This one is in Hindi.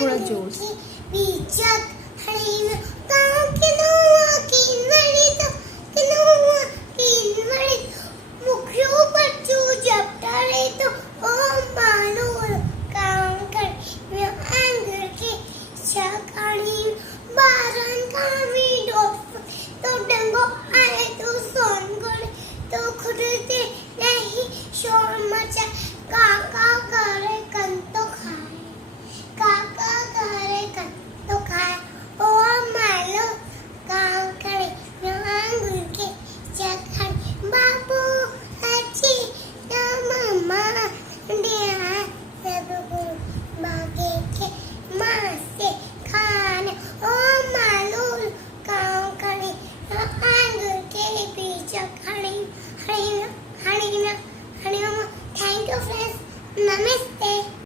थोड़ा जोर से। काका करे कंतो खाए, काका करे कंतो खाए, ओ मालो काम करे आंगुर के चखड़ बाबू अच्छी मम्मा दिया सब बागे के माँ से खाने, ओ मालो काम करे आंगुर के पीछे खड़ी Hari Hari Hari. Thank you friends. Namaste.